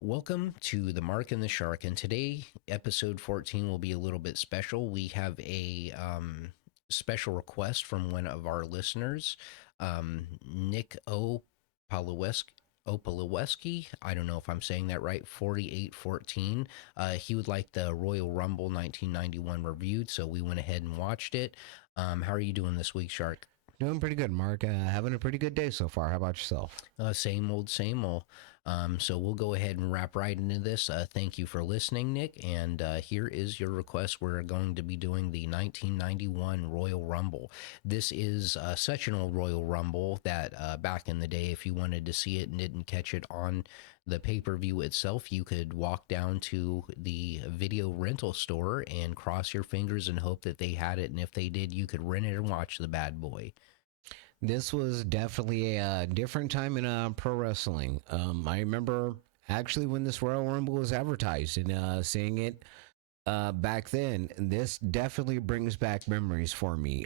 Welcome to the Mark and the Shark, and today, episode 14 will be a little bit special. We have a special request from one of our listeners, Nick Opaleweski. I don't know if I'm saying that right, 4814. He would like the Royal Rumble 1991 reviewed, so we went ahead and watched it. How are you doing this week, Shark? Doing pretty good, Mark. Having a pretty good day so far. How about yourself? Same old, same old. So we'll go ahead and wrap right into this. Thank you for listening, Nick. And here is your request. We're going to be doing the 1991 Royal Rumble. This is such an old Royal Rumble that back in the day, if you wanted to see it and didn't catch it on the pay per view itself, you could walk down to the video rental store and cross your fingers and hope that they had it. And if they did, you could rent it and watch the bad boy. This was definitely a different time in pro wrestling. I remember actually when this Royal Rumble was advertised and seeing it back then. This definitely brings back memories for me.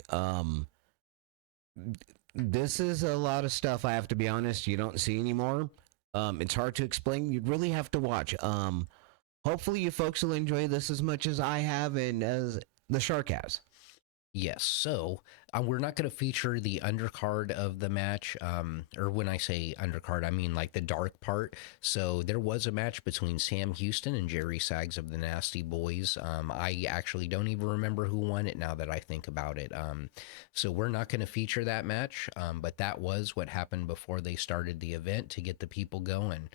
This is a lot of stuff, I have to be honest, you don't see anymore. It's hard to explain. You'd really have to watch. Hopefully, you folks will enjoy this as much as I have and as the Shark has. Yes. So we're not going to feature the undercard of the match. Or when I say undercard, I mean like the dark part. So there was a match between Sam Houston and Jerry Sags of the Nasty Boys. I actually don't even remember who won it now that I think about it. So we're not going to feature that match. But that was what happened before they started the event to get the people going.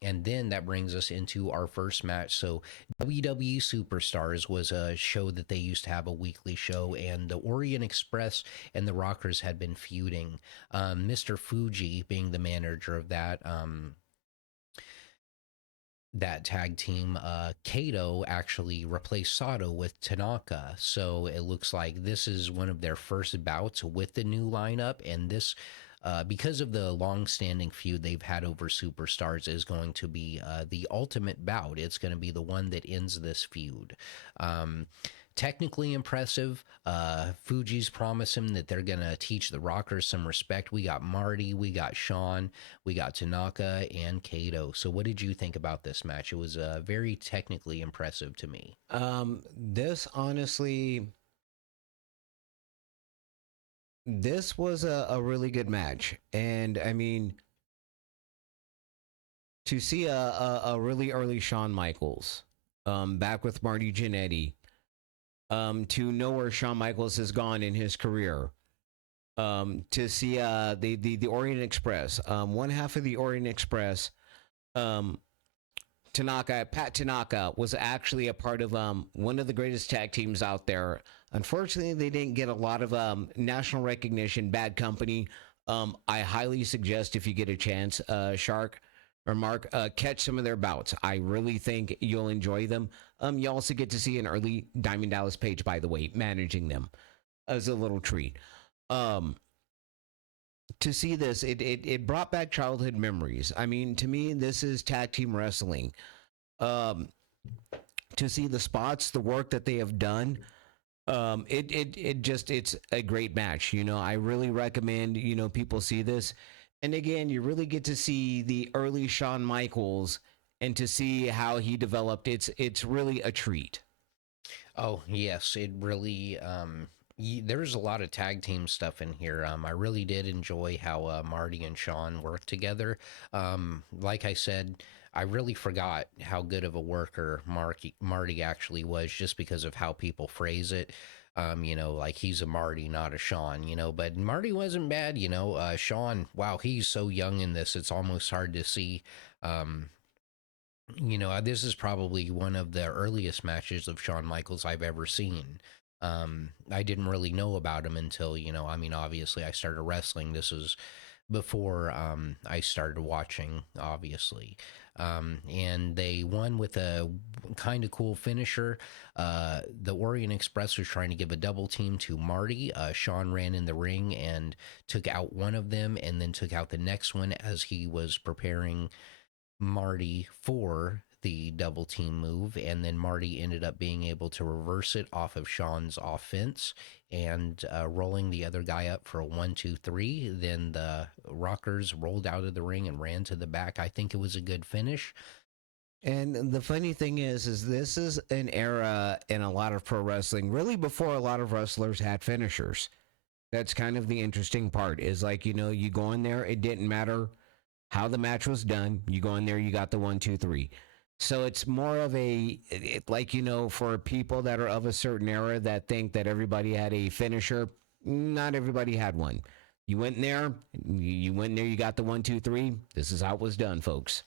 And then that brings us into our first match. So, WWE Superstars was a show that they used to have a weekly show, and the Orient Express and the Rockers had been feuding. Mr. Fuji, being the manager of that tag team, Kato actually replaced Sato with Tanaka. So it looks like this is one of their first bouts with the new lineup, and this because of the long-standing feud they've had over superstars, is going to be the ultimate bout. It's going to be the one that ends this feud. Um, Technically impressive. Fuji's promised him that they're going to teach the Rockers some respect. We got Marty, we got Sean, we got Tanaka, and Kato. So, what did you think about this match? It was very technically impressive to me. This honestly, this was a really good match, and I mean to see a really early Shawn Michaels, back with Marty Jannetty, to know where Shawn Michaels has gone in his career. To see the Orient Express, one half of the Orient Express, um, Pat Tanaka was actually a part of one of the greatest tag teams out there. Unfortunately, they didn't get a lot of national recognition. Bad Company. I highly suggest if you get a chance, Shark or Mark, catch some of their bouts. I really think you'll enjoy them. You also get to see an early Diamond Dallas Page, by the way, managing them as a little treat. Um, to see this, it brought back childhood memories. I mean, to me, this is tag team wrestling. Um, to see the spots, the work that they have done, it just it's a great match. I really recommend people see this, and again, you really get to see the early Shawn Michaels and to see how he developed. It's really a treat. Oh yes, it really. There's a lot of tag team stuff in here. I really did enjoy how Marty and Sean worked together. Like I said, I really forgot how good of a worker Marty actually was, just because of how people phrase it. Like he's a Marty, not a Sean. But Marty wasn't bad. Sean, wow, he's so young in this. It's almost hard to see. Um, this is probably one of the earliest matches of Shawn Michaels I've ever seen. I didn't really know about him until, I mean, obviously I started wrestling. This was before I started watching, obviously. And they won with a kind of cool finisher. The Orient Express was trying to give a double team to Marty. Sean ran in the ring and took out one of them and then took out the next one as he was preparing Marty for the double team move, and then Marty ended up being able to reverse it off of Sean's offense and rolling the other guy up for a 1, 2, 3. Then the Rockers rolled out of the ring and ran to the back. I think it was a good finish. And the funny thing is this is an era in a lot of pro wrestling, really before a lot of wrestlers had finishers. That's kind of the interesting part. Is like you go in there, it didn't matter how the match was done. You go in there, you got the 1, 2, 3. So it's more of like for people that are of a certain era that think that everybody had a finisher. Not everybody had one. You went in there, you got the 1, 2, 3. This is how it was done, folks.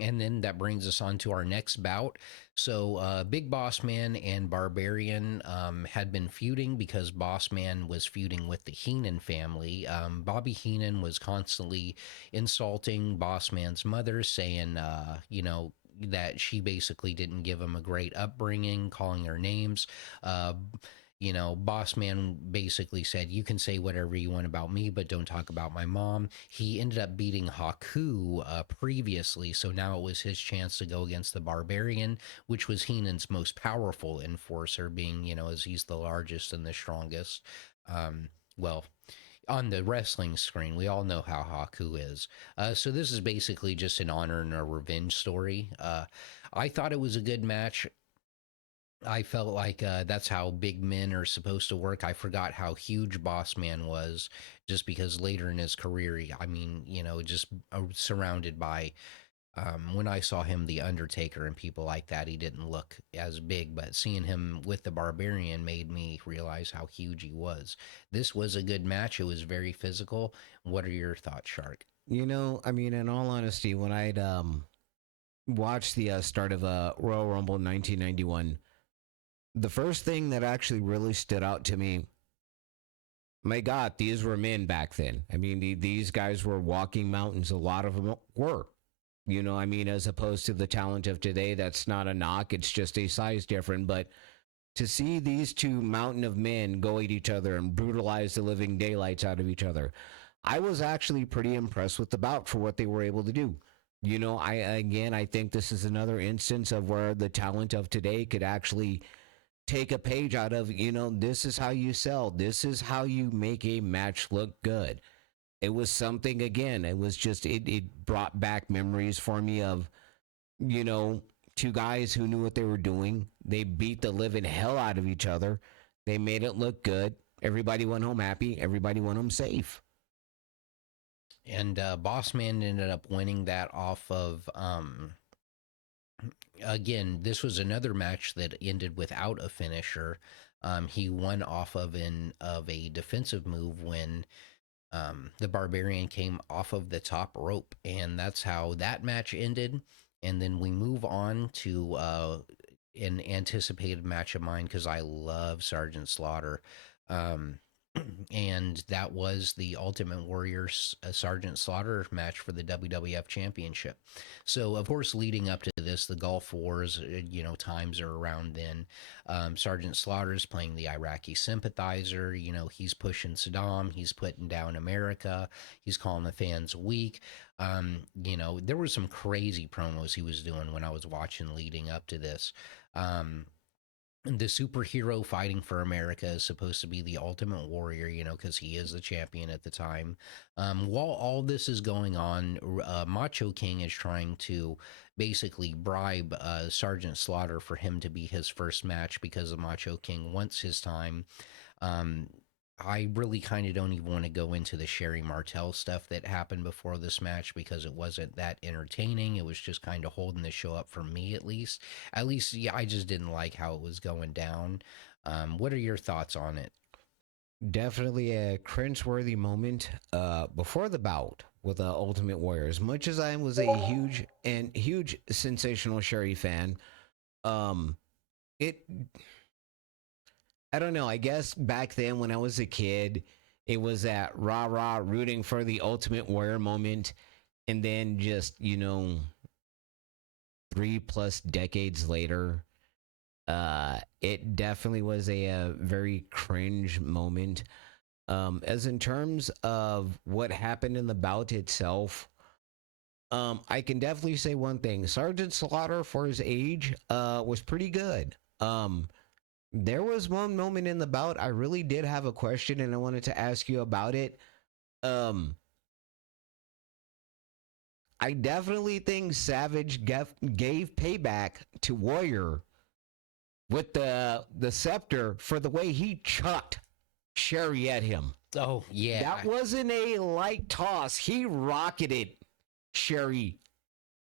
And then that brings us on to our next bout. So, Big Boss Man and Barbarian had been feuding because Boss Man was feuding with the Heenan family. Bobby Heenan was constantly insulting Boss Man's mother, saying, that she basically didn't give him a great upbringing, calling her names. Uh, Boss Man basically said, "You can say whatever you want about me, but don't talk about my mom." He ended up beating Haku previously, so now it was his chance to go against the Barbarian, which was Heenan's most powerful enforcer, being, as he's the largest and the strongest. Well, on the wrestling screen, we all know how Haku is. So this is basically just an honor and a revenge story. I thought it was a good match. I felt like that's how big men are supposed to work. I forgot how huge Boss Man was, just because later in his career, I mean, just surrounded by. When I saw him, The Undertaker, and people like that, he didn't look as big. But seeing him with the Barbarian made me realize how huge he was. This was a good match. It was very physical. What are your thoughts, Shark? I mean, in all honesty, when I'd watched the start of Royal Rumble 1991, the first thing that actually really stood out to me, my God, these were men back then. I mean, these guys were walking mountains. A lot of them were. I mean, as opposed to the talent of today, that's not a knock. It's just a size different. But to see these two mountain of men go at each other and brutalize the living daylights out of each other, I was actually pretty impressed with the bout for what they were able to do. I think this is another instance of where the talent of today could actually take a page out of, this is how you sell. This is how you make a match look good. It was something, again, it was just, it brought back memories for me of, you know, two guys who knew what they were doing. They beat the living hell out of each other. They made it look good. Everybody went home happy. Everybody went home safe. And Boss Man ended up winning that off of again, this was another match that ended without a finisher. He won off of a defensive move when the Barbarian came off of the top rope, and that's how that match ended. And then we move on to an anticipated match of mine because I love Sergeant Slaughter. Um, and that was the Ultimate Warrior Sergeant Slaughter match for the WWF Championship. So, of course, leading up to this, the Gulf Wars, times are around then. Sergeant Slaughter's playing the Iraqi sympathizer. He's pushing Saddam. He's putting down America. He's calling the fans weak. There were some crazy promos he was doing when I was watching leading up to this. The superhero fighting for America is supposed to be the Ultimate Warrior, because he is the champion at the time. While all this is going on, Macho King is trying to basically bribe Sergeant Slaughter for him to be his first match because the Macho King wants his time. Um, I really kind of don't even want to go into the Sherry Martel stuff that happened before this match because it wasn't that entertaining. It was just kind of holding the show up for me, at least. At least, yeah, I just didn't like how it was going down. What are your thoughts on it? Definitely a cringeworthy moment before the bout with Ultimate Warrior. As much as I was a huge sensational Sherry fan, it I don't know. I guess back then when I was a kid, it was that rah rah rooting for the Ultimate Warrior moment, and then just 3+ decades later, it definitely was a very cringe moment. As in terms of what happened in the bout itself, I can definitely say one thing. Sergeant Slaughter, for his age, was pretty good. There was one moment in the bout I really did have a question, and I wanted to ask you about it. Um, I definitely think Savage gave payback to Warrior with the scepter for the way he chucked Sherry at him. Oh yeah, That wasn't a light toss. He rocketed Sherry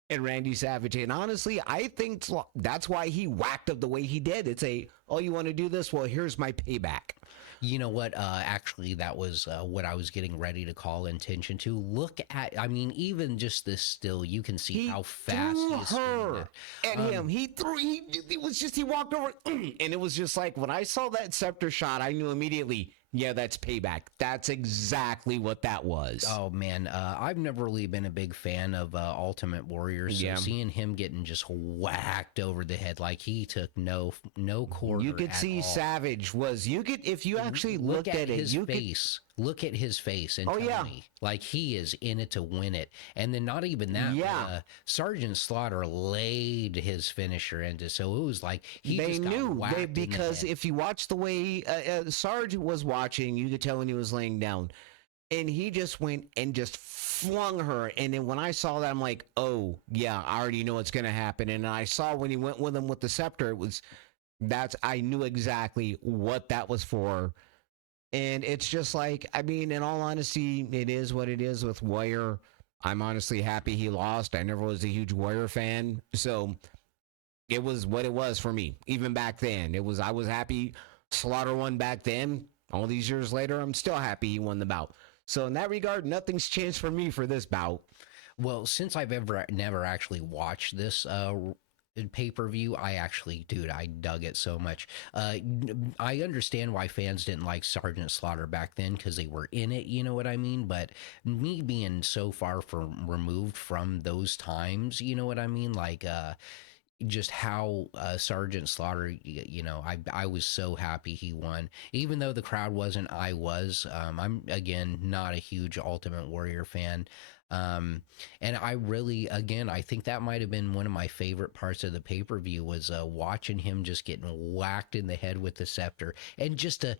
and Randy Savage. And honestly, I think that's why he whacked up the way he did. It's oh, you want to do this? Well, here's my payback. you know what? Actually, that was what I was getting ready to call attention to. Look at, I mean, even just this still, you can see He how fast threw he's swinging her at him. He threw. It was just he walked over, and it was just like when I saw that scepter shot, I knew immediately. Yeah, that's payback. That's exactly what that was. Oh man, I've never really been a big fan of Ultimate Warrior, so Yeah. seeing him getting just whacked over the head like he took no quarter. You could at see all. Savage was. You could if you actually Look looked at at it. his You could. face. Look at his face and Oh, tell yeah. me, like he is in it to win it. And then not even that. but, Yeah. Sergeant Slaughter laid his finisher into, so it was like he They just got knew whacked in the because head. if you watch the way Sarge was watching, you could tell when he was laying down, and he just went and just flung her. And then when I saw that, I'm like, oh yeah, I already know what's gonna happen. And I saw when he went with him with the scepter, it was I knew exactly what that was for. And it's just like, I mean, in all honesty, it is what it is with Warrior. I'm honestly happy he lost. I never was a huge Warrior fan, so it was what it was for me. Even back then, I was happy Slaughter won back then. All these years later, I'm still happy he won the bout. So in that regard, nothing's changed for me for this bout. Well, since I've never actually watched this pay per view, I actually, dude, I dug it so much. I understand why fans didn't like Sergeant Slaughter back then because they were in it, you know what I mean? But me being so far from removed from those times, you know what I mean? Like, just how Sergeant Slaughter, you know, I was so happy he won, even though the crowd wasn't. I was. I'm again not a huge Ultimate Warrior fan. And I really, again, I think that might have been one of my favorite parts of the pay per view was watching him just getting whacked in the head with the scepter, and just to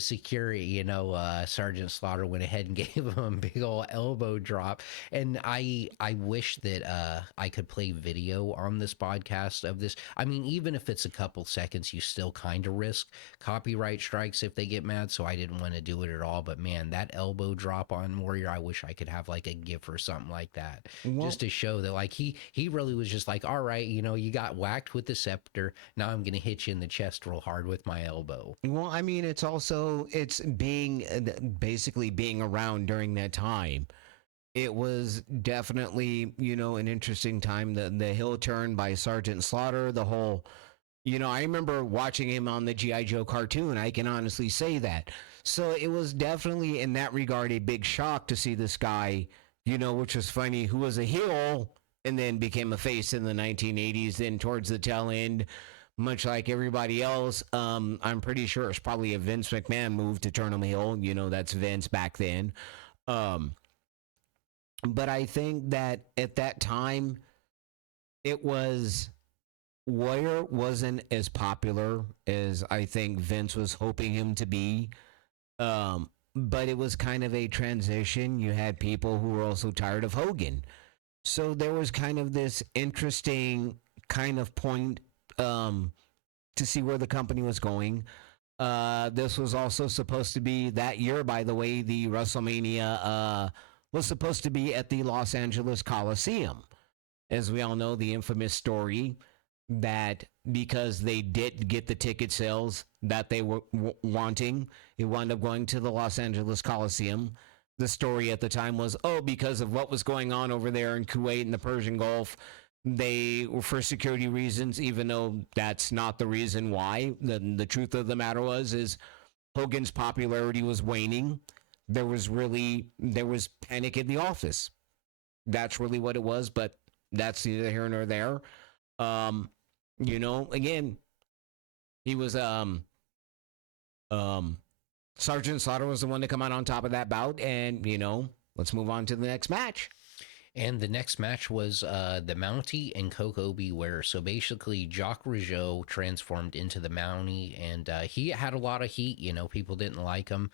secure it, you know, Sergeant Slaughter went ahead and gave him a big old elbow drop. And I wish that I could play video on this podcast of this. I mean, even if it's a couple seconds, you still kind of risk copyright strikes if they get mad. So I didn't want to do it at all. But man, that elbow drop on Warrior, I wish I could have like a GIF or something like that, Well, just to show that like he really was just like, all right, you know, you got whacked with the scepter. Now I'm gonna hit you in the chest real hard with my elbow. well, I mean, it's being basically being around during that time. It was definitely, you know, an interesting time. The heel turn by Sergeant Slaughter, the whole, you know, I remember watching him on the GI Joe cartoon. I can honestly say that. So it was definitely in that regard a big shock to see this guy, you know, which was funny, who was a heel and then became a face in the 1980s. Then towards the tail end, much like everybody else, I'm pretty sure it's probably a Vince McMahon move to turn him heel. You know, that's Vince back then. Um, but I think that at that time, it was Warrior wasn't as popular as I think Vince was hoping him to be. But it was kind of a transition. You had people who were also tired of Hogan. So there was kind of this interesting kind of point to see where the company was going. This was also supposed to be that year, by the way, the WrestleMania was supposed to be at the Los Angeles Coliseum. As we all know, the infamous story that because they did get the ticket sales that they were wanting, it wound up going to the Los Angeles Coliseum. The story at the time was, oh, because of what was going on over there in Kuwait and the Persian Gulf, they, for security reasons, even though that's not the reason why, the truth of the matter is Hogan's popularity was waning. There was panic in the office. That's really what it was, but that's neither here nor there. You know, again, he was Sergeant Slaughter was the one to come out on top of that bout, and you know, let's move on to the next match. And the next match was the Mountie and Coco Beware. So basically, Jacques Rougeau transformed into the Mountie, and he had a lot of heat. You know, people didn't like him.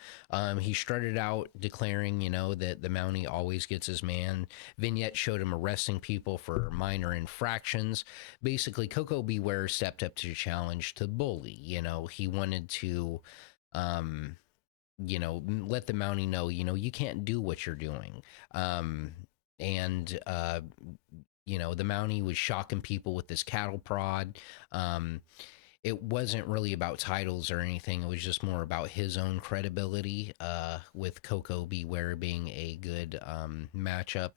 He strutted out declaring, you know, that the Mountie always gets his man. Vignette showed him arresting people for minor infractions. Basically, Coco Beware stepped up to challenge to bully. You know, he wanted to. Um, let the Mountie know, you can't do what you're doing. And the Mountie was shocking people with this cattle prod. um it wasn't really about titles or anything. It was just more about his own credibility, with Coco Beware being a good matchup.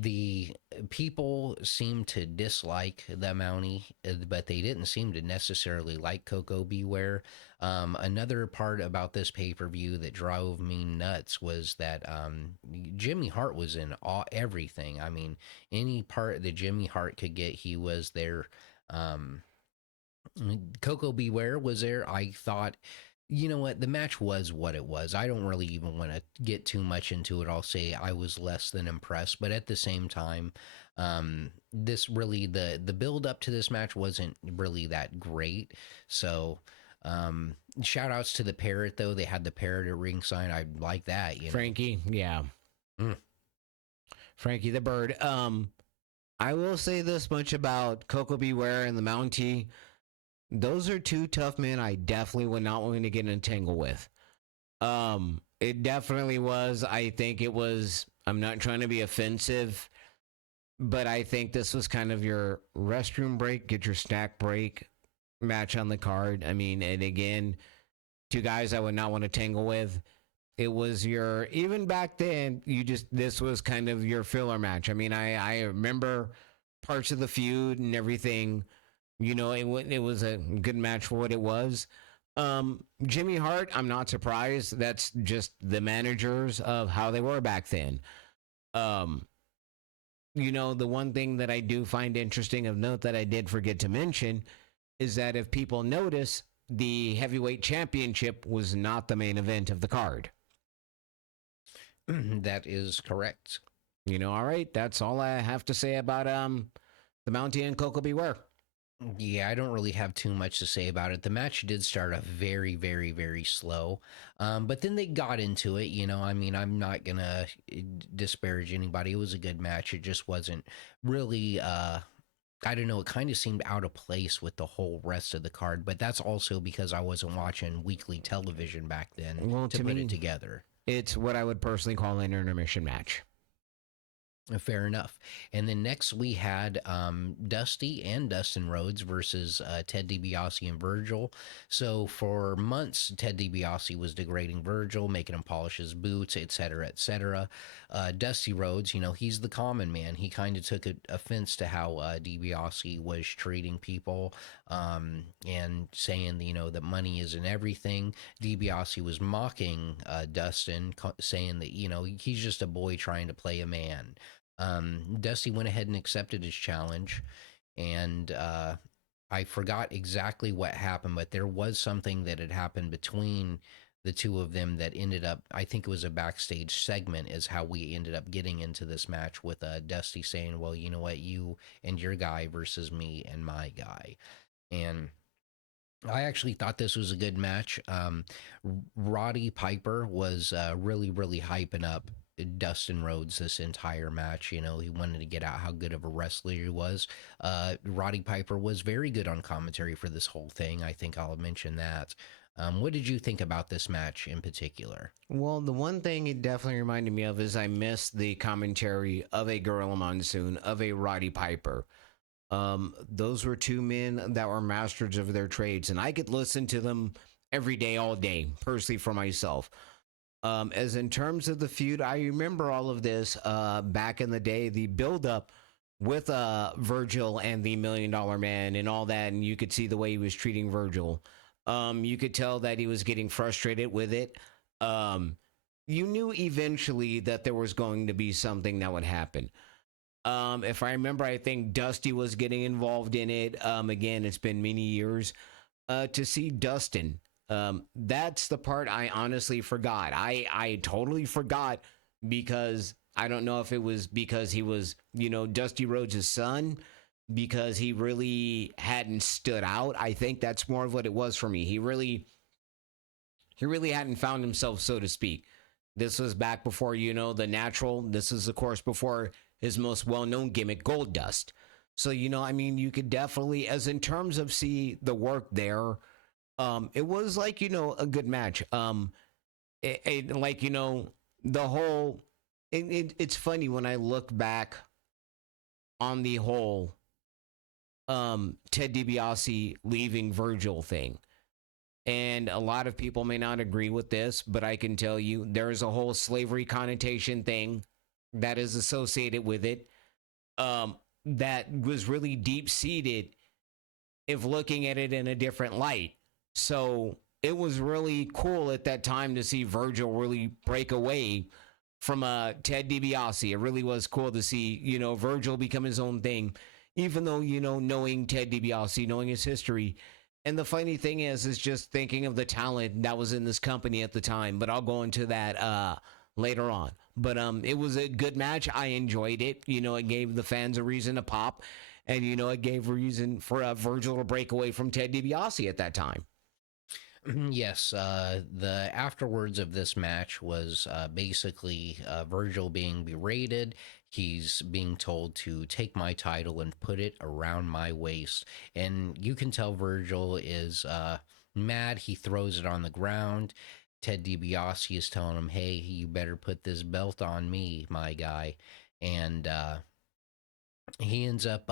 The people seemed to dislike the Mountie, but they didn't seem to necessarily like Coco Beware. Another part about this pay per view that drove me nuts was that Jimmy Hart was in everything. I mean, any part that Jimmy Hart could get, he was there. Um, Coco Beware was there. I thought, you know what, the match was what it was. I don't really even want to get too much into it. I'll say I was less than impressed, but at the same time, this really the build up to this match wasn't really that great. So, shout outs to the parrot though. They had the parrot at ringside. I like that. Frankie, yeah. Mm. Frankie the Bird. I will say this much about Coco Beware and the Mountie. Those are two tough men I definitely would not want to get entangled with. It definitely was. I think it was. I'm not trying to be offensive, but I think this was kind of your restroom break, get your snack break match on the card. I mean, and again, two guys I would not want to tangle with. It was your, even back then, this was kind of your filler match. I mean, I remember parts of the feud and everything. You know, it was a good match for what it was. Jimmy Hart, I'm not surprised. That's just the managers of how they were back then. Um, the one thing that I do find interesting of note that I did forget to mention is that if people notice, the heavyweight championship was not the main event of the card. That is correct. All right, that's all I have to say about the Mountie and Coco Beware. Yeah, I don't really have too much to say about it. The match did start off very, very, very slow, but then they got into it. I mean, I'm not gonna disparage anybody. It was a good match. It just wasn't really. I don't know. It kind of seemed out of place with the whole rest of the card, but that's also because I wasn't watching weekly television back then Well, to to put me, it together. it's what I would personally call an intermission match. Fair enough. And then next we had Dusty and Dustin Rhodes versus Ted DiBiase and Virgil. So for months, Ted DiBiase was degrading Virgil, making him polish his boots, etc., etc. Dusty Rhodes, he's the common man. He kind of took offense to how DiBiase was treating people, and saying, that money isn't everything. DiBiase was mocking Dustin, saying that, he's just a boy trying to play a man. Dusty went ahead and accepted his challenge, and I forgot exactly what happened, but there was something that had happened between the two of them that ended up, I think it was a backstage segment, is how we ended up getting into this match with Dusty saying, well, you know what, you and your guy versus me and my guy. And I actually thought this was a good match. Roddy Piper was really, really hyping up Dustin Rhodes this entire match. He wanted to get out how good of a wrestler he was. Roddy Piper was very good on commentary for this whole thing. I think I'll mention that. What did you think about this match in particular? Well, the one thing it definitely reminded me of is I missed the commentary of a Gorilla Monsoon, of a Roddy Piper. Those were two men that were masters of their trades, and I could listen to them every day, all day, personally for myself. As in terms of the feud, I remember all of this back in the day, the build up with Virgil and the $1 Million Man and all that, and you could see the way he was treating Virgil. You could tell that he was getting frustrated with it. You knew eventually that there was going to be something that would happen. If I remember, I think Dusty was getting involved in it. Again, it's been many years. To see Dustin, that's the part I honestly forgot. I totally forgot because I don't know if it was because he was, Dusty Rhodes' son, because he really hadn't stood out. I think that's more of what it was for me. He really hadn't found himself, so to speak. This was back before, the natural. This is, of course, before his most well known gimmick, Gold Dust. So, I mean, you could definitely, as in terms of see the work there, it was like, a good match. Like, the whole, it's funny when I look back on the whole Ted DiBiase leaving Virgil thing. And a lot of people may not agree with this, but I can tell you there's a whole slavery connotation thing that is associated with it, that was really deep seated if looking at it in a different light. So it was really cool at that time to see Virgil really break away from Ted DiBiase. It really was cool to see, Virgil become his own thing, even though, knowing Ted DiBiase, knowing his history. And the funny thing is just thinking of the talent that was in this company at the time. But I'll go into that later on. But it was a good match. I enjoyed it. It gave the fans a reason to pop. And, it gave a reason for Virgil to break away from Ted DiBiase at that time. Yes, the afterwards of this match was basically Virgil being berated. He's being told to take my title and put it around my waist. And you can tell Virgil is mad. He throws it on the ground. Ted DiBiase is telling him, hey, you better put this belt on me, my guy. And he ends up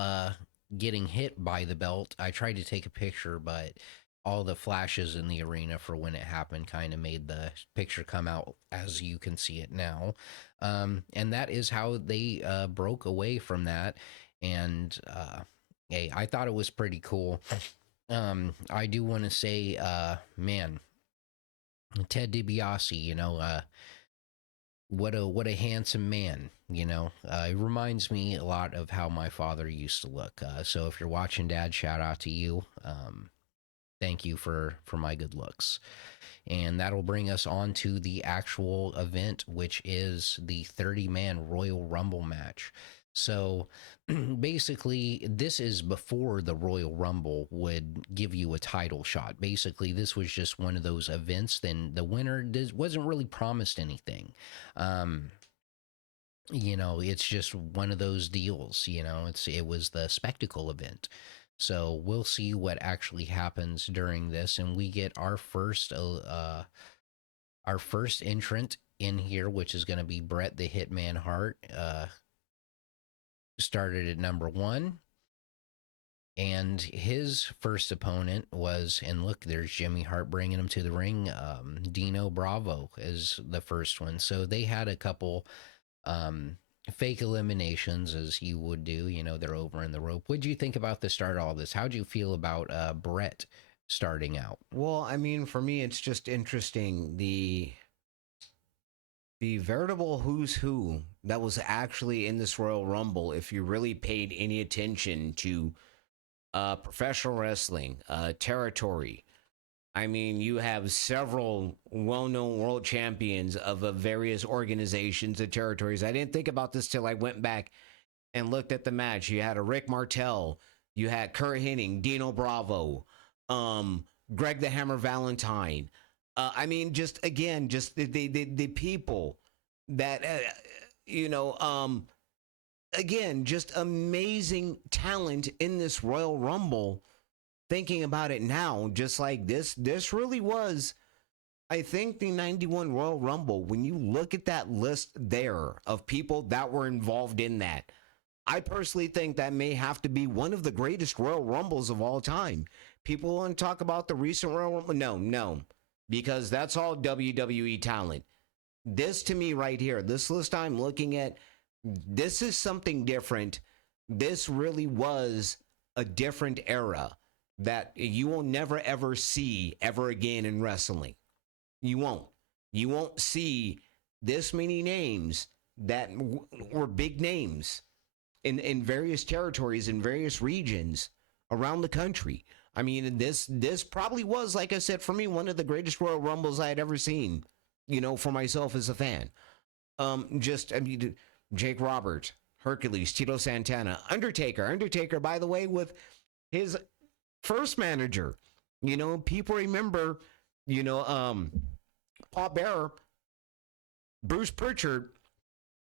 getting hit by the belt. I tried to take a picture, but all the flashes in the arena for when it happened kind of made the picture come out as you can see it now. And that is how they broke away from that. And hey, I thought it was pretty cool. I do want to say, man, Ted DiBiase, what a handsome man. It reminds me a lot of how my father used to look. So if you're watching, Dad, shout out to you. Thank you for my good looks. And that'll bring us on to the actual event, which is the 30-man Royal Rumble match. So basically, this is before the Royal Rumble would give you a title shot. Basically, this was just one of those events. Then the winner wasn't really promised anything. It's just one of those deals. It was the spectacle event. So we'll see what actually happens during this, and we get our first entrant in here, which is going to be Bret the Hitman Hart. Started at number 1, and his first opponent was, and look, there's Jimmy Hart bringing him to the ring. Dino Bravo is the first one. So they had a couple fake eliminations, as you would do. They're over in the rope. What do you think about the start of all this? How do you feel about Bret starting out? Well, I mean, for me, it's just interesting. The veritable who's who that was actually in this Royal Rumble, if you really paid any attention to professional wrestling, territory. I mean, you have several well-known world champions of various organizations and territories. I didn't think about this till I went back and looked at the match. You had a Rick Martel, you had Kurt Hennig, Dino Bravo, Greg the Hammer Valentine. I mean, just again, just the people that again, just amazing talent in this Royal Rumble. Thinking about it now, just like this really was, I think, the 91 Royal Rumble. When you look at that list there of people that were involved in that, I personally think that may have to be one of the greatest Royal Rumbles of all time. People want to talk about the recent Royal Rumble? No, because that's all WWE talent. This, to me, right here, this list I'm looking at, this is something different. This really was a different era that you will never ever see ever again in wrestling. You won't see this many names that were big names in various territories, in various regions around the country. I mean, this probably was, like I said, for me, one of the greatest Royal Rumbles I had ever seen, for myself as a fan. Jake Roberts, Hercules, Tito Santana, Undertaker. Undertaker, by the way, with his first manager. People remember, Paul Bearer, Bruce Pritchard,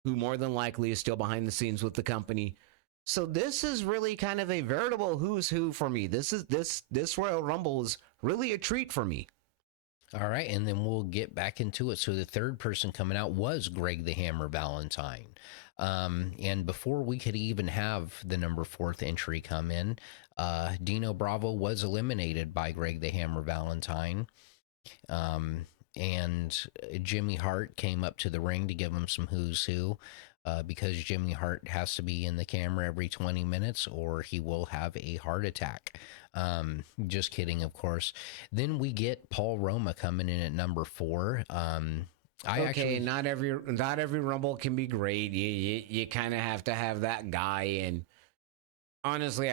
who more than likely is still behind the scenes with the company. So this is really kind of a veritable who's who for me. This Royal Rumble is really a treat for me. All right, and then we'll get back into it. So the third person coming out was Greg the Hammer Valentine. And before we could even have the number fourth entry come in, Dino Bravo was eliminated by Greg the Hammer Valentine. And Jimmy Hart came up to the ring to give him some who's who. Because Jimmy Hart has to be in the camera every 20 minutes or he will have a heart attack. Just kidding, of course. Then we get Paul Roma coming in at number 4. Not every Rumble can be great. You kind of have to have that guy. And honestly,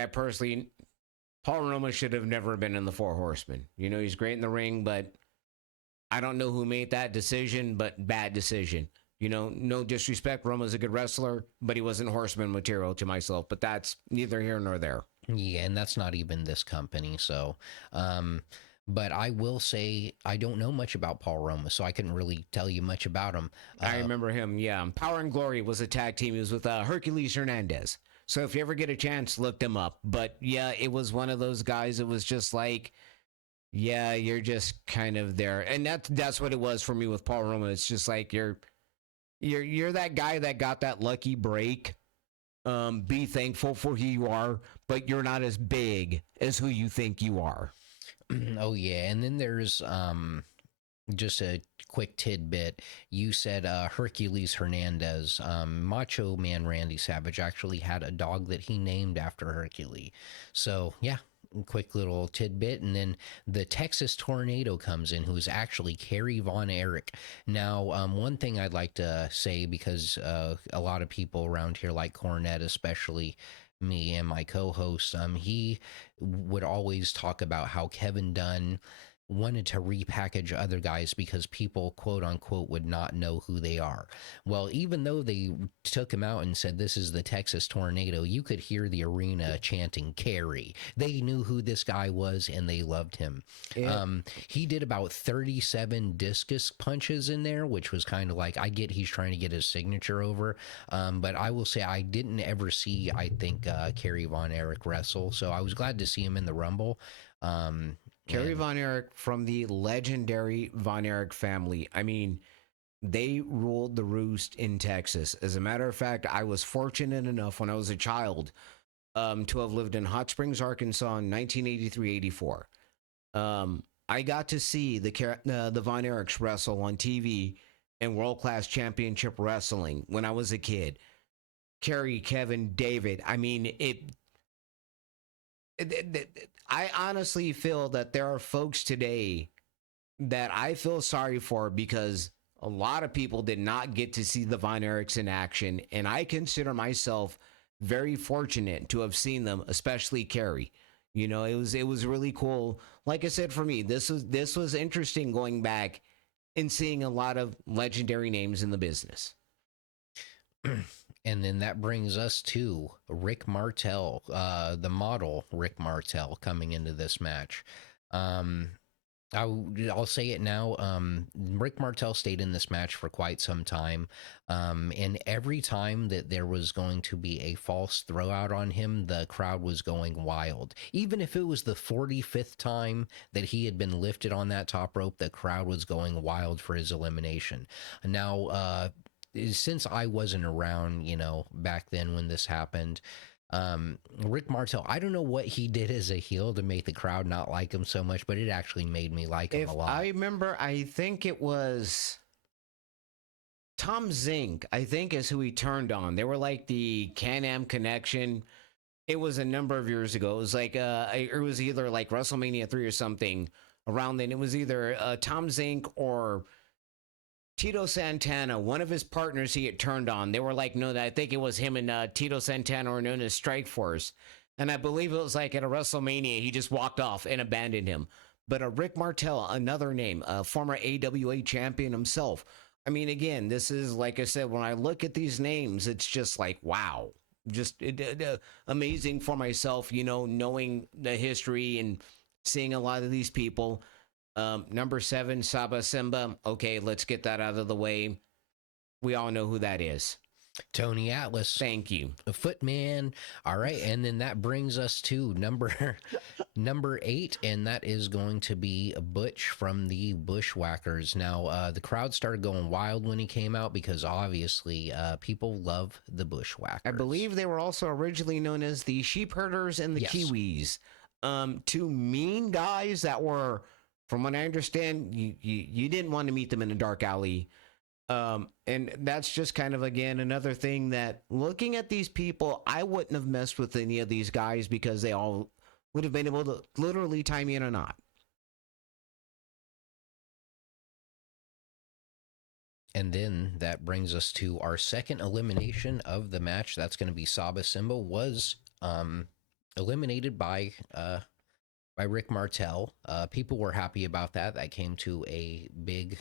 Paul Roma should have never been in the Four Horsemen. He's great in the ring, but I don't know who made that decision, but bad decision. No disrespect. Roma's a good wrestler, but he wasn't horseman material to myself. But that's neither here nor there. Yeah, and that's not even this company. So, but I will say I don't know much about Paul Roma, so I couldn't really tell you much about him. I remember him. Yeah, Power and Glory was a tag team. He was with Hercules Hernandez. So if you ever get a chance, look them up. But yeah, it was one of those guys. It was just like, yeah, you're just kind of there, and that's what it was for me with Paul Roma. It's just like you're that guy that got that lucky break. Be thankful for who you are, but you're not as big as who you think you are. Oh yeah, and then there's just a quick tidbit. You said Hercules Hernandez. Macho Man Randy Savage actually had a dog that he named after Hercules. So yeah, quick little tidbit. And then the Texas Tornado comes in, who's actually Kerry Von Erich. Now, one thing I'd like to say, because a lot of people around here like Cornette, especially me and my co-host, he would always talk about how Kevin Dunn wanted to repackage other guys because people, quote unquote, would not know who they are. Well, even though they took him out and said this is the Texas Tornado, you could hear the arena chanting Kerry. They knew who this guy was and they loved him. Yeah. He did about 37 discus punches in there, which was kind of like, I get he's trying to get his signature over, but I will say I didn't ever see, I think, Kerry Von Erich wrestle, so I was glad to see him in the Rumble. Kerry Von Erich from the legendary Von Erich family. I mean, they ruled the roost in Texas. As a matter of fact, I was fortunate enough when I was a child to have lived in Hot Springs, Arkansas in 1983-84. I got to see the Von Erichs wrestle on TV in World Class Championship Wrestling when I was a kid. Kerry, Kevin, David. I mean, I honestly feel that there are folks today that I feel sorry for because a lot of people did not get to see the Von Erichs in action, and I consider myself very fortunate to have seen them, especially Kerry. It was really cool. Like I said, for me, this was interesting going back and seeing a lot of legendary names in the business. And then that brings us to Rick Martel, the model Rick Martel, coming into this match. I'll say it now. Rick Martel stayed in this match for quite some time. And every time that there was going to be a false throw out on him, the crowd was going wild. Even if it was the 45th time that he had been lifted on that top rope, the crowd was going wild for his elimination. Now, since I wasn't around, back then when this happened, Rick Martel, I don't know what he did as a heel to make the crowd not like him so much, but it actually made me like him a lot. I remember, I think it was Tom Zink, I think is who he turned on. They were like the Can-Am connection. It was a number of years ago. It was like, it was either like WrestleMania 3 or something around then. It was either Tom Zink or Tito Santana, one of his partners he had turned on. They were like, no, I think it was him and Tito Santana were known as Strike Force. And I believe it was like at a WrestleMania, he just walked off and abandoned him. But Rick Martel, another name, a former AWA champion himself. I mean, again, this is like I said, when I look at these names, it's just like, wow, just amazing for myself, knowing the history and seeing a lot of these people. Number 7, Saba Simba. Okay, let's get that out of the way. We all know who that is. Tony Atlas, Thank you. a footman. All right, and then that brings us to number 8, and that is going to be Butch from the Bushwhackers. Now, the crowd started going wild when he came out because obviously people love the Bushwhackers. I believe they were also originally known as the Sheep Herders and the Yes. Kiwis. Two mean guys that were, from what I understand, you didn't want to meet them in a dark alley. And that's just kind of, again, another thing that, looking at these people, I wouldn't have messed with any of these guys because they all would have been able to literally tie me in a knot. And then that brings us to our second elimination of the match. That's going to be Saba Simba was eliminated by Rick Martel. People were happy about that. That came to a big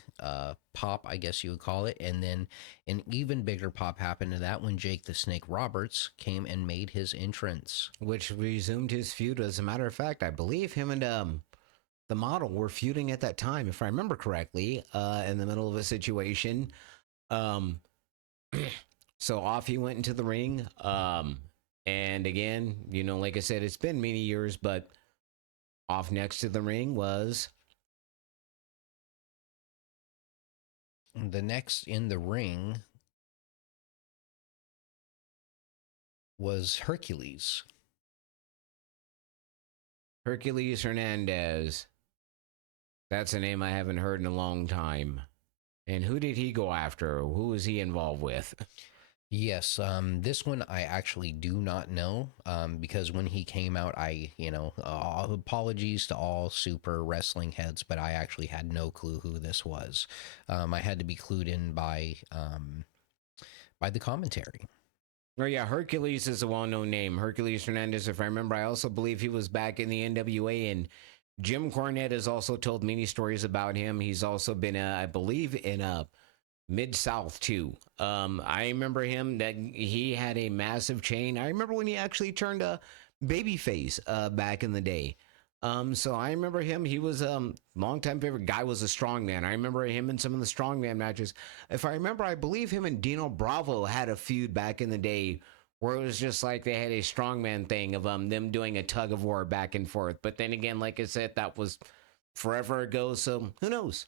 pop, I guess you would call it. And then an even bigger pop happened to that when Jake the Snake Roberts came and made his entrance. Which resumed his feud. As a matter of fact, I believe him and the model were feuding at that time, if I remember correctly, in the middle of a situation. So off he went into the ring. And again, like I said, it's been many years, but off next to the ring was... The next in the ring was Hercules. Hercules Hernandez. That's a name I haven't heard in a long time. And who did he go after? Who was he involved with? Yes, this one I actually do not know because when he came out, apologies to all super wrestling heads, but I actually had no clue who this was. I had to be clued in by the commentary. Oh, yeah, Hercules is a well-known name. Hercules Hernandez, if I remember, I also believe he was back in the NWA, and Jim Cornette has also told many stories about him. He's also been, I believe, in Mid-South, too. I remember him that he had a massive chain. I remember when he actually turned a babyface back in the day. So I remember him. He was a longtime favorite. Guy was a strongman. I remember him in some of the strongman matches. If I remember, I believe him and Dino Bravo had a feud back in the day where it was just like they had a strongman thing of them doing a tug of war back and forth. But then again, like I said, that was forever ago. So who knows?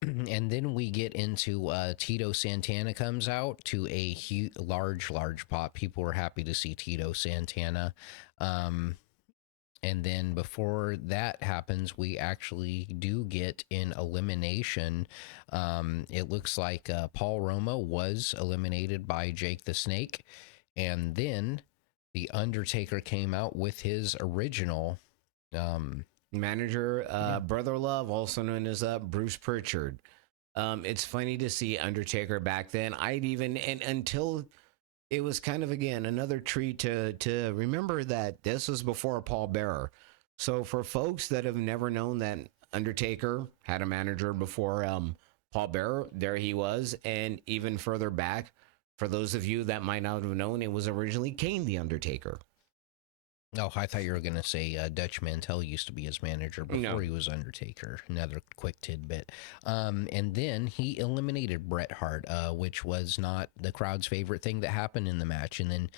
And then we get into Tito Santana comes out to a large pop. People were happy to see Tito Santana. And then before that happens, we actually do get an elimination. It looks like Paul Roma was eliminated by Jake the Snake. And then The Undertaker came out with his original manager, Brother Love, also known as Bruce Pritchard. It's funny to see Undertaker back then. And until it was kind of, again, another treat to remember that this was before Paul Bearer. So for folks that have never known that Undertaker had a manager before Paul Bearer, there he was. And even further back, for those of you that might not have known, it was originally Kane the Undertaker. Oh, I thought you were going to say Dutch Mantel used to be his manager before he was Undertaker. Another quick tidbit. And then he eliminated Bret Hart, which was not the crowd's favorite thing that happened in the match. And then,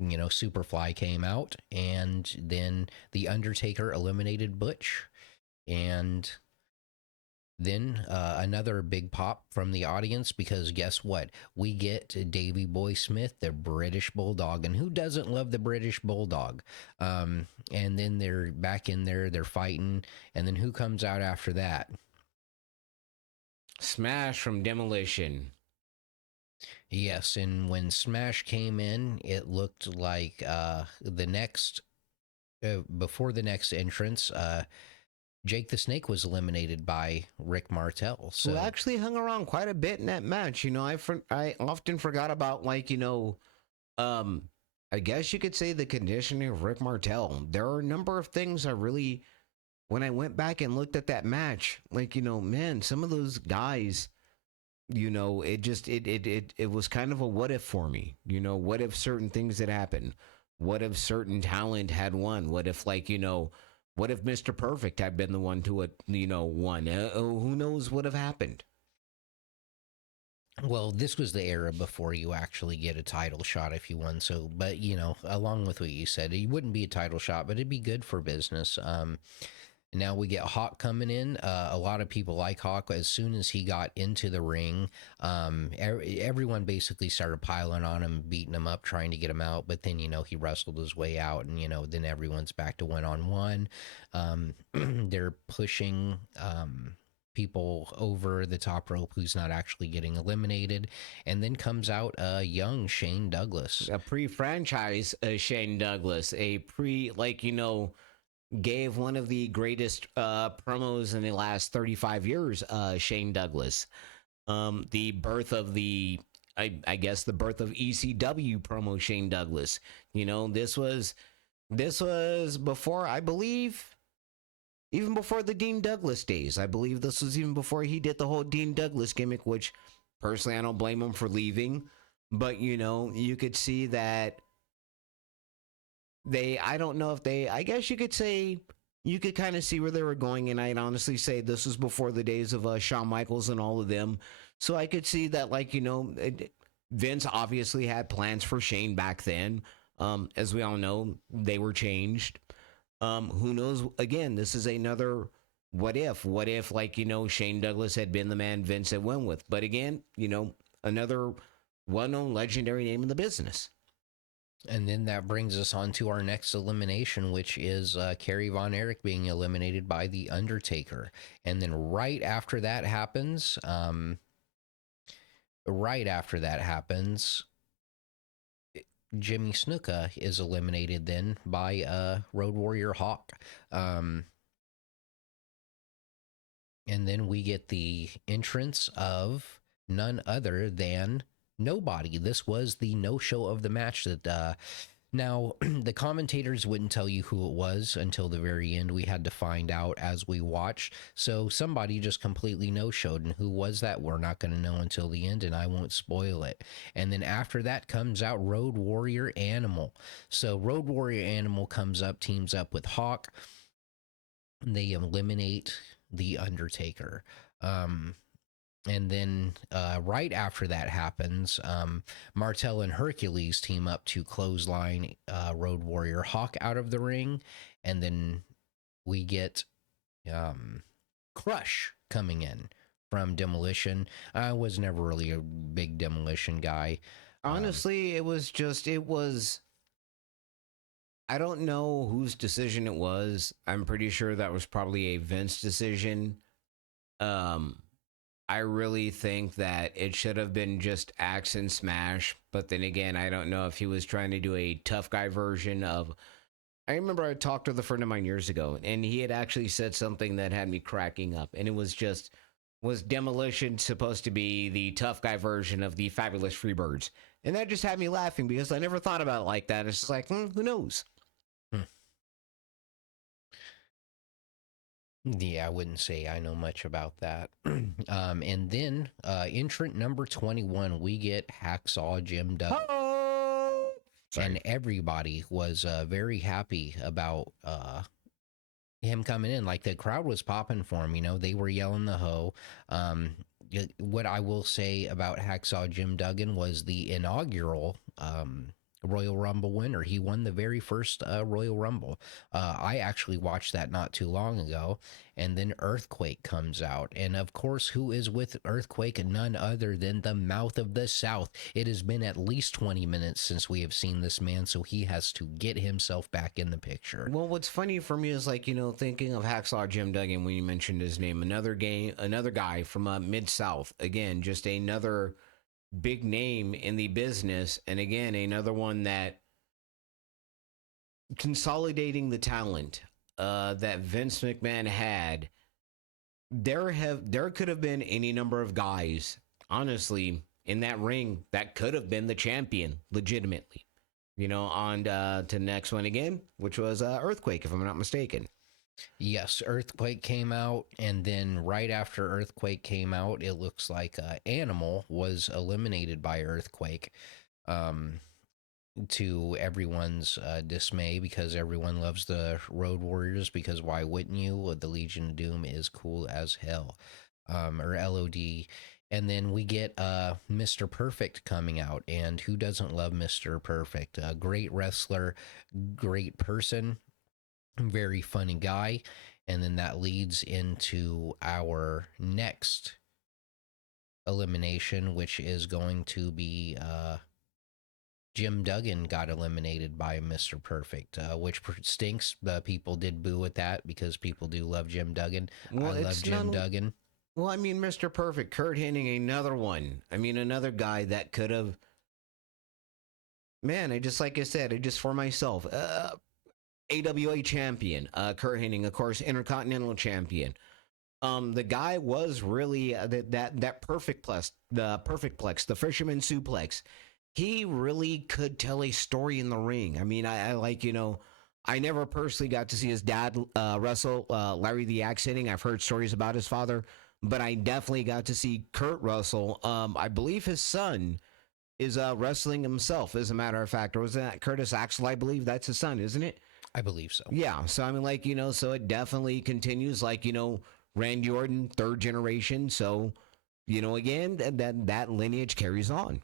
Superfly came out, and then The Undertaker eliminated Butch. And then another big pop from the audience because guess what? We get Davy Boy Smith, the British Bulldog. And who doesn't love the British Bulldog? And then they're back in there, they're fighting. And then who comes out after that? Smash from Demolition. Yes, and when Smash came in, it looked like before the next entrance, Jake the Snake was eliminated by Rick Martel. So who actually hung around quite a bit in that match. I often forgot about, I guess you could say the conditioning of Rick Martel. There are a number of things I really, when I went back and looked at that match, man, some of those guys It was kind of a what if for me. What if certain things had happened? What if certain talent had won? What if, what if Mr. Perfect had been the one to won? Who knows what have happened? Well, this was the era before you actually get a title shot if you won. So, but along with what you said, it wouldn't be a title shot, but it'd be good for business. Now we get Hawk coming in. A lot of people like Hawk. As soon as he got into the ring, everyone basically started piling on him, beating him up, trying to get him out. But then, he wrestled his way out, and, then everyone's back to one on one. They're pushing people over the top rope who's not actually getting eliminated. And then comes out a young Shane Douglas. A pre-franchise Shane Douglas, a gave one of the greatest promos in the last 35 years, Shane Douglas. The birth of I guess the birth of ECW promo Shane Douglas. This was before, I believe, even before the Dean Douglas days. I believe this was even before he did the whole Dean Douglas gimmick, which personally I don't blame him for leaving. But you could see that I don't know if I guess you could say, you could kind of see where they were going. And I'd honestly say this was before the days of Shawn Michaels and all of them. So I could see that, Vince obviously had plans for Shane back then. As we all know, they were changed. Who knows? Again, this is another what if. What if, Shane Douglas had been the man Vince had went with? But again, another well-known legendary name in the business. And then that brings us on to our next elimination, which is Kerry Von Erich being eliminated by The Undertaker. And then right after that happens, Jimmy Snuka is eliminated then by Road Warrior Hawk. And then we get the entrance of none other than Nobody. This was the no-show of the match that now the commentators wouldn't tell you who it was until the very end. We had to find out as we watched. So somebody just completely no-showed, and who was that? We're not going to know until the end, and I won't spoil it. And then after that comes out Road Warrior Animal. So Road Warrior Animal comes up, teams up with Hawk. They eliminate the Undertaker. And then right after that happens, Martel and Hercules team up to clothesline Road Warrior Hawk out of the ring. And then we get Crush coming in from Demolition. I was never really a big Demolition guy. Honestly, I don't know whose decision it was. I'm pretty sure that was probably a Vince decision. I really think that it should have been just Axe and Smash. But then again, I don't know if he was trying to do a tough guy version of. I remember I talked with a friend of mine years ago, and he had actually said something that had me cracking up. And it was Demolition supposed to be the tough guy version of the Fabulous Freebirds? And that just had me laughing because I never thought about it like that. It's just like, who knows? Yeah, I wouldn't say I know much about that. And then entrant number 21, we get Hacksaw Jim Duggan. Oh! And everybody was very happy about him coming in. Like the crowd was popping for him. They were yelling the ho. What I will say about Hacksaw Jim Duggan was the inaugural Royal Rumble winner. He won the very first Royal Rumble. I actually watched that not too long ago. And then Earthquake comes out. And of course, who is with Earthquake? None other than the Mouth of the South. It has been at least 20 minutes since we have seen this man, so he has to get himself back in the picture. Well, what's funny for me is thinking of Hacksaw Jim Duggan when you mentioned his name. Another guy from Mid-South. Again, just another big name in the business, and again another one that consolidating the talent that Vince McMahon had. There could have been any number of guys, honestly, in that ring that could have been the champion legitimately. On to the next one again, which was Earthquake, if I'm not mistaken. Yes, Earthquake came out, and then right after Earthquake came out, it looks like Animal was eliminated by Earthquake. Um, to everyone's dismay, because everyone loves the Road Warriors, because why wouldn't you? The Legion of Doom is cool as hell, or LOD. And then we get Mr. Perfect coming out, and who doesn't love Mr. Perfect? A great wrestler, great person, very funny guy. And then that leads into our next elimination, which is going to be Jim Duggan got eliminated by Mr. Perfect, which stinks. People did boo at that because people do love Jim Duggan. Well, I love it's not. Jim Duggan. Well, I mean, Mr. Perfect, Kurt Hennig, another one. I mean, another guy that could have. Man, I just like I said, I just for myself. AWA champion, Kurt Hennig, of course, Intercontinental champion. The guy was really that perfect plex, the fisherman suplex. He really could tell a story in the ring. I mean, I like, I never personally got to see his dad wrestle, Larry the Axe Hennig. I've heard stories about his father, but I definitely got to see Kurt wrestle. I believe his son is wrestling himself, as a matter of fact. Or was that Curtis Axel? I believe that's his son, isn't it? I believe so. Yeah. So, I mean, like, so it definitely continues, like, Randy Orton, third generation. So, again, that lineage carries on.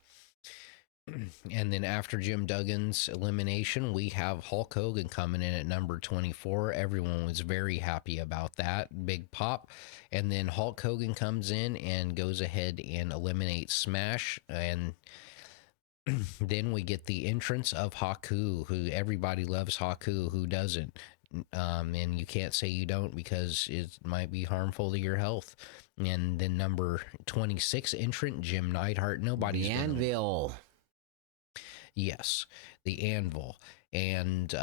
And then after Jim Duggan's elimination, we have Hulk Hogan coming in at number 24. Everyone was very happy about that. Big pop. And then Hulk Hogan comes in and goes ahead and eliminates Smash. And then we get the entrance of Haku, who everybody loves Haku, who doesn't? And you can't say you don't, because it might be harmful to your health. And then number 26 entrant, Jim Neidhart. Nobody's The gonna, Anvil. yes, the Anvil. And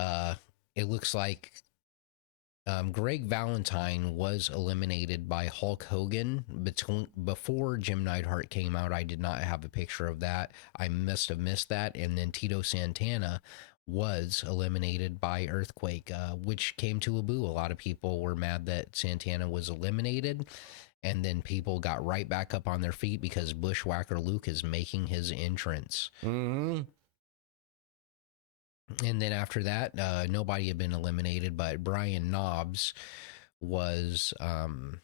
it looks like Greg Valentine was eliminated by Hulk Hogan before Jim Neidhart came out. I did not have a picture of that. I must have missed that. And then Tito Santana was eliminated by Earthquake, which came to a boo. A lot of people were mad that Santana was eliminated. And then people got right back up on their feet because Bushwhacker Luke is making his entrance. Mm-hmm. And then after that, nobody had been eliminated, but Brian Knobs was, or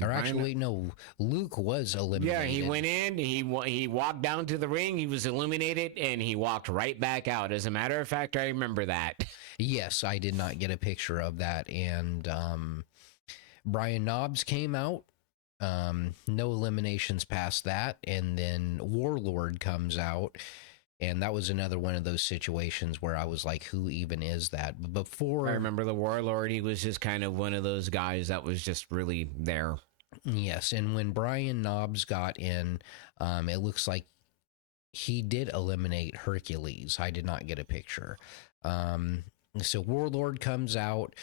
actually, no, Luke was eliminated. Yeah, he went in, he walked down to the ring, he was eliminated, and he walked right back out. As a matter of fact, I remember that. Yes, I did not get a picture of that. And Brian Knobs came out. No eliminations past that. And then Warlord comes out. And that was another one of those situations where I was like, who even is that? But before, I remember the Warlord, he was just kind of one of those guys that was just really there. Yes. And when Brian Knobs got in, it looks like he did eliminate Hercules. I did not get a picture. So Warlord comes out.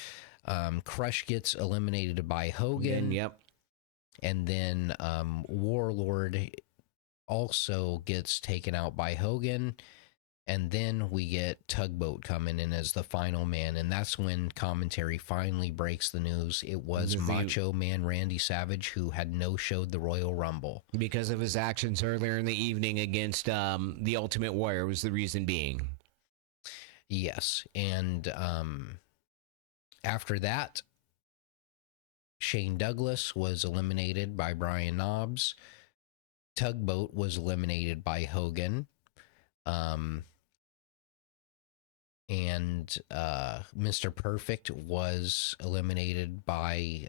Crush gets eliminated by Hogan. Yep. And then Warlord also gets taken out by Hogan. And then we get Tugboat coming in as the final man. And that's when commentary finally breaks the news. It was Macho Man Randy Savage who had no-showed the Royal Rumble. Because of his actions earlier in the evening against the Ultimate Warrior was the reason being. Yes. And after that, Shane Douglas was eliminated by Brian Knobs. Tugboat was eliminated by Hogan. And Mr. Perfect was eliminated by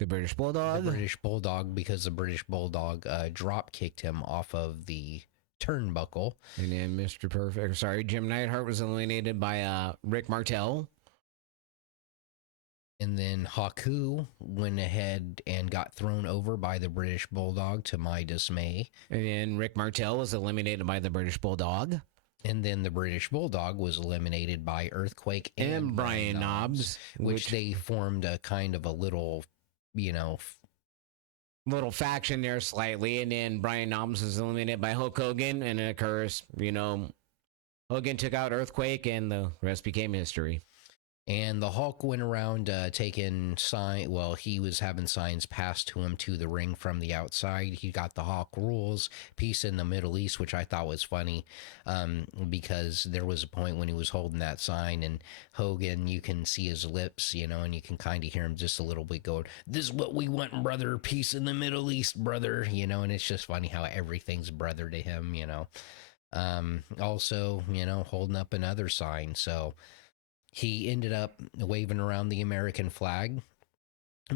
the British Bulldog. The British Bulldog, because the British Bulldog drop kicked him off of the turnbuckle. And then Mr. Perfect, Jim Neidhart was eliminated by Rick Martel. And then Haku went ahead and got thrown over by the British Bulldog, to my dismay. And then Rick Martel was eliminated by the British Bulldog. And then the British Bulldog was eliminated by Earthquake and Brian Knobs, which they formed a kind of a little, little faction there slightly. And then Brian Knobs was eliminated by Hulk Hogan. And of course, Hogan took out Earthquake, and the rest became history. And the Hulk went around taking sign. Well, he was having signs passed to him to the ring from the outside. He got the Hulk rules, peace in the Middle East, which I thought was funny, because there was a point when he was holding that sign, and Hogan, you can see his lips, and you can kind of hear him just a little bit going, "This is what we want, brother. Peace in the Middle East, brother." And it's just funny how everything's brother to him. Also, holding up another sign. So he ended up waving around the American flag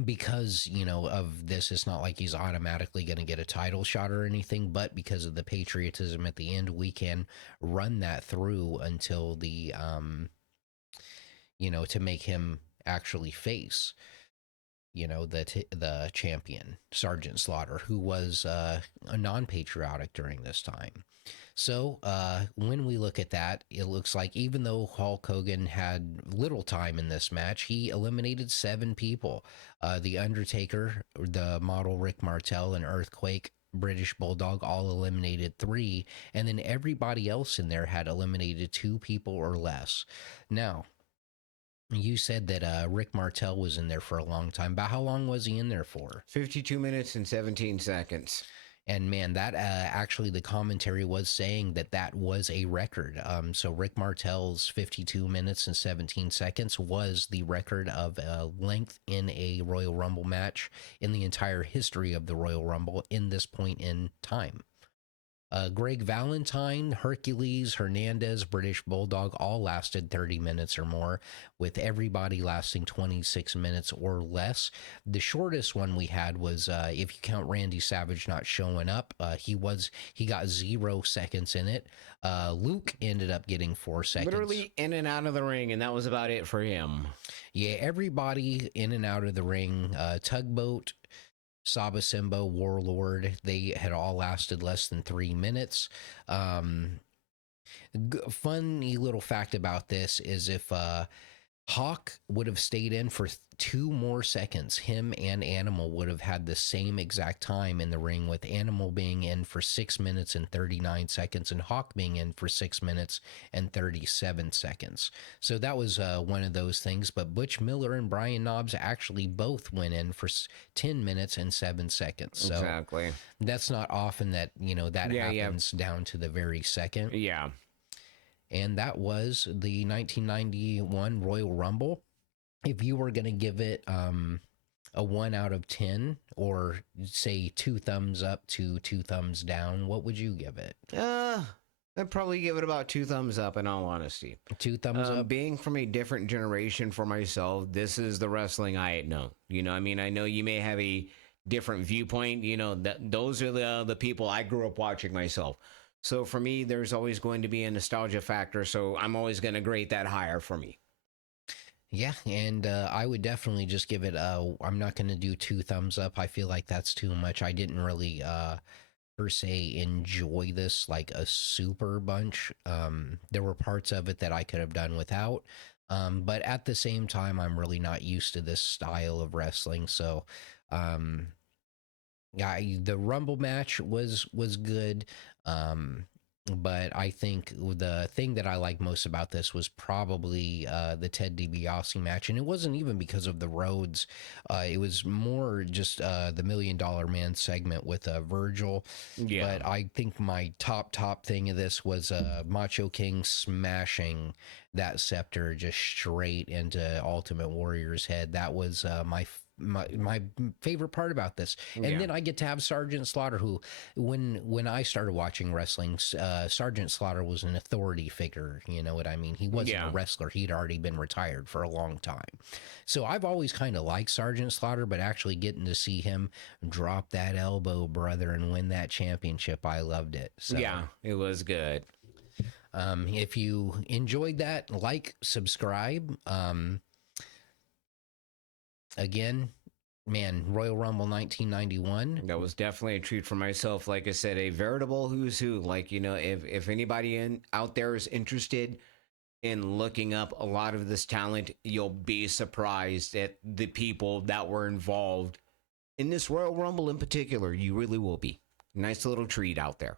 because of this. It's not like he's automatically going to get a title shot or anything, but because of the patriotism at the end, we can run that through until the to make him actually face the champion Sergeant Slaughter, who was a non-patriotic during this time. So when we look at that, it looks like even though Hulk Hogan had little time in this match, he eliminated 7 people. The Undertaker, the model Rick Martel, and Earthquake, British Bulldog all eliminated 3, and then everybody else in there had eliminated 2 people or less. Now, you said that Rick Martel was in there for a long time. But how long was he in there for? 52 minutes and 17 seconds. And man, that actually the commentary was saying that was a record. So Rick Martel's 52 minutes and 17 seconds was the record of length in a Royal Rumble match in the entire history of the Royal Rumble in this point in time. Greg Valentine, Hercules, Hernandez, British Bulldog all lasted 30 minutes or more, with everybody lasting 26 minutes or less. The shortest one we had was, if you count Randy Savage not showing up, he got 0 seconds in it. Luke ended up getting 4 seconds. Literally in and out of the ring, and that was about it for him. Yeah, everybody in and out of the ring. Tugboat, Saba Simba, Warlord, they had all lasted less than 3 minutes. Funny little fact about this is if Hawk would have stayed in for 2 more seconds, him and Animal would have had the same exact time in the ring, with Animal being in for 6 minutes and 39 seconds and Hawk being in for 6 minutes and 37 seconds. So that was one of those things. But Butch Miller and Brian Knobbs actually both went in for 10 minutes and 7 seconds. So exactly. That's not often that, that happens down to the very second. Yeah. And that was the 1991 Royal Rumble. If you were going to give it a 1 out of 10, or say 2 thumbs up to 2 thumbs down, what would you give it? I'd probably give it about 2 thumbs up, in all honesty. 2 thumbs up? Being from a different generation for myself, this is the wrestling I know. I know you may have a different viewpoint. Those are the people I grew up watching myself. So for me, there's always going to be a nostalgia factor. So I'm always going to grade that higher for me. Yeah, and I would definitely just give it I'm not going to do 2 thumbs up. I feel like that's too much. I didn't really per se enjoy this like a super bunch. There were parts of it that I could have done without. But at the same time, I'm really not used to this style of wrestling. So yeah, the Rumble match was good. But I think the thing that I like most about this was probably the Ted DiBiase match. And it wasn't even because of the Rhodes. It was more just the $1 Million Man segment with Virgil. Yeah. But I think my top thing of this was Macho King smashing that scepter just straight into Ultimate Warrior's head. That was my favorite part about this. And then I get to have Sergeant Slaughter, who when I started watching wrestling, Sergeant Slaughter was an authority figure. You know what I mean? He wasn't a wrestler. He'd already been retired for a long time. So I've always kind of liked Sergeant Slaughter, but actually getting to see him drop that elbow, brother, and win that championship, I loved it. So, yeah, it was good. If you enjoyed that, like, subscribe. Again, man, Royal Rumble 1991. That was definitely a treat for myself. Like I said, a veritable who's who. Like, if anybody out there is interested in looking up a lot of this talent, you'll be surprised at the people that were involved in this Royal Rumble in particular. You really will be. Nice little treat out there.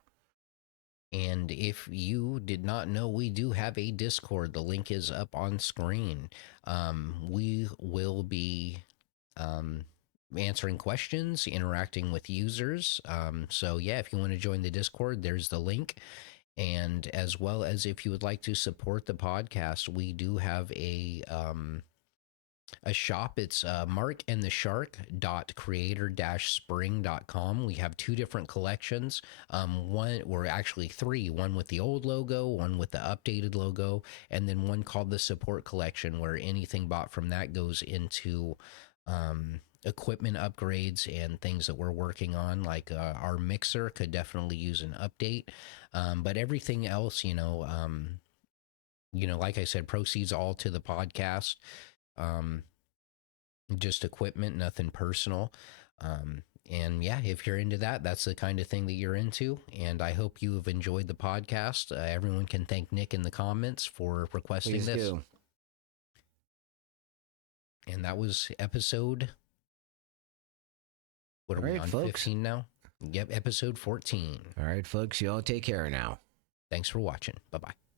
And if you did not know, we do have a Discord. The link is up on screen. We will be um, answering questions, interacting with users. So, yeah, if you want to join the Discord, there's the link. And as well as if you would like to support the podcast, we do have a shop. It's markandtheshark.creator-spring.com. We have two different collections. One, or actually three, one with the old logo, one with the updated logo, and then one called the support collection, where anything bought from that goes into equipment upgrades and things that we're working on. Like our mixer could definitely use an update. But everything else, like I said, proceeds all to the podcast. Um, just equipment, nothing personal. And yeah, if you're into that, that's the kind of thing that you're into. And I hope you have enjoyed the podcast. Everyone can thank Nick in the comments for requesting Please this. do. And that was episode, what are All we right, on, folks. 15 now? Yep, episode 14. All right, folks. Y'all take care now. Thanks for watching. Bye bye.